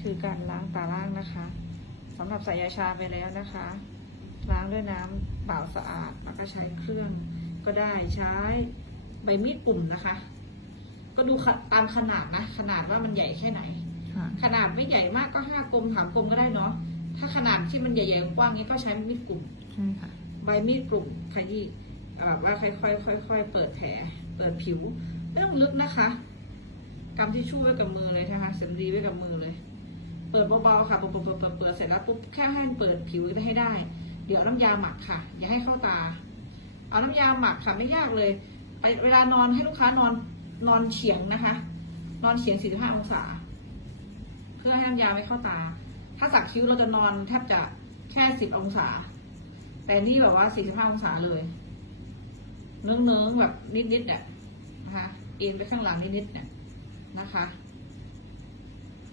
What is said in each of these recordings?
คือการล้างตาล่างนะคะสำหรับใส่ยาชาไปแล้วนะคะ ล้างด้วยน้ำเปล่าสะอาดแล้วก็ใช้เครื่องก็ได้ใช้ใบมีดปุ่มนะคะ ก็ดูขะตามขนาดนะ ขนาดว่ามันใหญ่แค่ไหนค่ะขนาดไม่ใหญ่มากก็ห้ากลมสามกลมก็ได้เนาะถ้าขนาดที่มันใหญ่ๆกว้างๆนี้ก็ใช้มีดกลุ่มใช่ค่ะใบมีดกลุ่มขยี้เอ่อว่าค่อยๆค่อยๆเปิดแผลเปิดผิวไม่ต้องลึกนะคะกำที่ชู่ไว้กับมือเลยนะคะเสำลีไว้กับมือเลยเปิดเบาๆค่ะเปิดเปิดเปิดเปิดเสร็จแล้วปุ๊บแค่ให้มันเปิดผิวให้ได้ เดี๋ยวน้ำยาหมักค่ะ อย่าให้เข้าตา เอาน้ำยาหมักค่ะไม่ยากเลยไปเวลานอนให้ลูกค้านอนนอนเฉียงนะคะ นอนเฉียง 45 องศา เพื่อให้น้ำยาไม่เข้าตา ถ้าสักคิ้วเราจะนอนแทบจะแค่ 10 องศา แต่นี่แบบว่า 45 องศาเลย เนื้องๆแบบนิดๆเนี่ยนะคะ เอ็นไปข้างหลังนิดๆเนี่ยนะคะ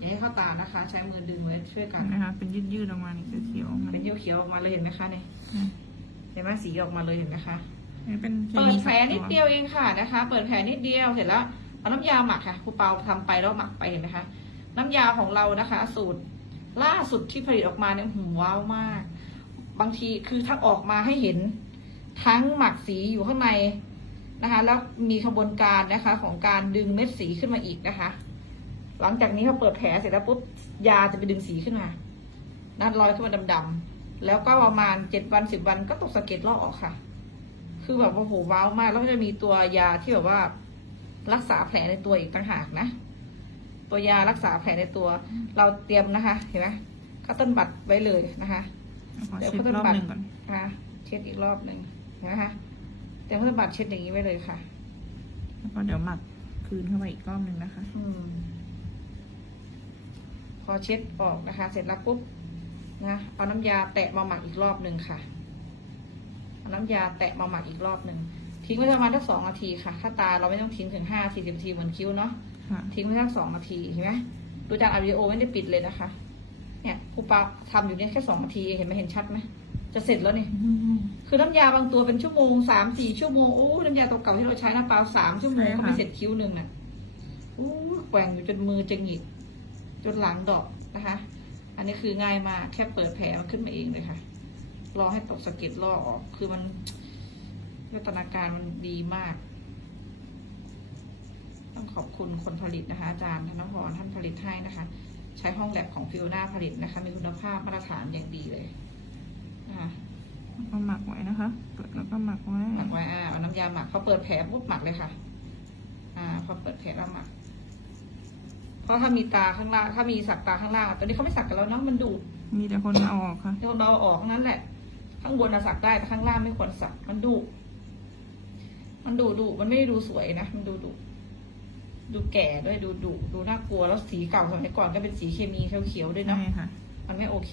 อย่าให้เข้าตานะคะ ใช้มือดึงไว้ช่วยกันนะคะ เป็นยืดๆออกมานี่เขียวๆออกมาเป็นเขียวๆออกมาเลยเห็นไหมคะเนี่ยอืมเห็นไหมสีออกมาเลยเห็นไหมคะนี่เป็นคเปิมีดแผลสักนิดตัวเดียวเองค่ะนะคะ เปิดแผลนิดเดียวเสร็จแล้วเอาน้ำยาหมักค่ะครูเปาทำไปแล้วหมักไปเห็นไหมคะน้ำยาของเรานะคะ สูตรล่าสุดที่ผลิตออกมาเนี่ยหูว้าวมาก บางทีคือทั้งออกมาให้เห็น ทั้งหมักสีอยู่ข้างในนะคะ แล้วมีขบวนการนะคะของการดึงเม็ดสีขึ้นมาอีกนะคะ หลังจากนี้พอเปิดแผลเสร็จแล้วปุ๊บยาจะไปดึงสีขึ้นมานัดรอยขึ้นมาดำๆแล้วก็ประมาณเจ็ดวันสิบวันก็ตกสะเก็ดลอกออกค่ะ คือแบบว่าโหว้าวมาก แล้วก็จะมีตัวยาที่แบบว่า รักษาแผลในตัวอีกต่างหากนะ ตัวยารักษาแผลในตัว เราเตรียมนะคะ เห็นไหมคัตเติ้ลบัตไว้เลยนะคะขอเช็ดรอบหนึ่งก่อนนะคะเช็ดอีกรอบหนึ่งเห็นะคะเตรียมคัตเติ้ลบัตเช็ดอย่างนี้ไว้เลยค่ะ แล้วก็เดี๋ยวหมักคืนเข้าไปอีกรอบหนึ่งนะคะ อืม พอเช็ดออกนะคะ เสร็จแล้วปุ๊บนะเอาน้ำยาแตะมาหมักอีกรอบหนึ่งค่ะ เอาน้ำยาแตะมาหมักอีกรอบหนึ่งทิ้งไว้ประมาณสักสองนาทีค่ะ ถ้าตาเราไม่ต้องทิ้งถึงห้าสี่สิบนาทีเหมือนคิ้วเนาะค่ะทิ้งไว้สักสองนาทีเห็นไหมดูจากอัดวิดีโอไม่ได้ปิดเลยนะคะ เนี่ยครูปาทำอยู่เนี่ยแค่สองนาทีเห็นไหมเห็นชัดไหมจะเสร็จแล้วนี่คือน้ำยาบางตัวเป็นชั่วโมงสามสี่ชั่วโมงโอ้น้ำยาตัวเก่าที่เราใช้น้ำเปล่าสามชั่วโมงใช่ค่ะก็ไม่เสร็จคิ้วหนึ่งน่ะอู้แกว่งอยู่จนมือจะหงิก จนหลังดอกนะคะ อันนี้คือง่ายมากแค่เปิดแผลมันขึ้นมาเองเลยค่ะ รอให้ตกสะเก็ดลอกออก คือมันวิวัฒนาการมันดีมาก ต้องขอบคุณคนผลิตนะคะอาจารย์ธนพรท่านผลิตให้นะคะ ใช้ห้องแลบของฟิวนาผลิตนะคะ มีคุณภาพมาตรฐานอย่างดีเลยนะคะแล้วก็หมักไว้นะคะ เปิดแล้วก็หมักไว้ หมักไว้อ่าเอาน้ำยาหมักพอเปิดแผลปุ๊บหมักเลยค่ะ อ่าพอเปิดแผลแล้วหมัก เพราะถ้ามีตาข้างล่าง ถ้ามีสักตาข้างล่างตอนนี้เขาไม่สักกันแล้วเนาะมันดูดมีแต่คนเอาออกค่ะที่เราเอาออกทั้งนั้นแหละ ข้างบนน่ะสักได้แต่ข้างล่างไม่ควรสักมันดุมันดุดุมันไม่ได้ดูสวยนะมันดูดุดูแก่ด้วยดูดุดูน่ากลัวแล้วสีเก่าสมัยก่อนก็เป็นสีเคมีเขียวๆด้วยเนาะใช่ค่ะมันไม่โอเค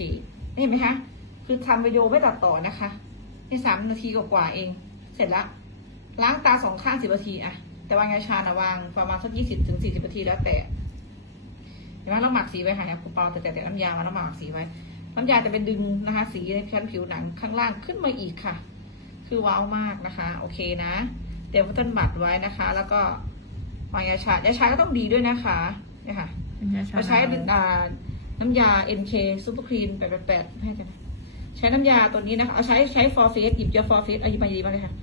เห็นไหมคะคือทำวิดีโอไม่ตัดต่อนะคะในสามนาทีกว่าๆเอง เสร็จละล้างตาสองข้างสิบนาทีอะแต่วางยาชานะวางประมาณสักยี่สิบถึงสี่สิบนาทีแล้วแต่เห็น ไหมเราหมักสีไว้ค่ะครูเปาแต่แต่แต่น้ำยามาแล้วหมักสีไว้ น้ำยาจะเป็นดึงนะคะ สีในชั้นผิวหนังข้างล่างขึ้นมาอีกค่ะ คือว้าวมากนะคะ โอเคนะเตรียมพัตเติ้ลบัตรไว้นะคะ แล้วก็วางยาชายาชาก็ต้องดีด้วยนะคะเนี่ยค่ะเป็นยาชาเราใช้ดอ่าน้ำยา NK Super Clean แปดแปดให้กันนะใช้น้ำยาตัวนี้นะคะเอาใช้ใช้ for face หยิบยา for face เอาหยิบมาหยิบมาเลยค่ะ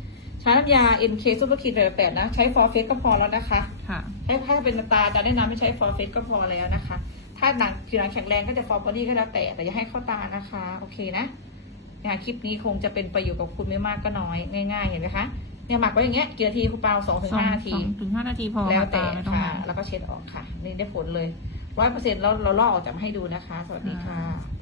ใช้น้ำยา NK Super Clean แปดแปดนะ ใช้ for face ก็พอแล้วนะคะ ค่ะ ถ้าถ้าเป็นตาจะแนะนำให้ใช้ for face ก็พอแล้วนะคะ ถ้าหนังผิวหนังแข็งแรงก็จะ for body ก็แล้วแต่ แต่อย่าให้เข้าตานะคะ โอเคนะงานคลิปนี้คงจะเป็นประโยชน์กับคุณไม่มากก็น้อย ง่ายๆ เห็นไหมคะ เนี่ยหมักไว้อย่างเงี้ยกี่นาทีครูเปาสองถึงสองห้านาที สองถึงห้านาทีพอแล้วค่ะแต่ตาไม่ต้องค่ะ นาน แล้วก็เช็ดออกค่ะ นี่ได้ผลเลยร้อยเปอร์เซ็นต์เราเราลอกออกจากมาให้ดูนะคะ สวัสดีค่ะ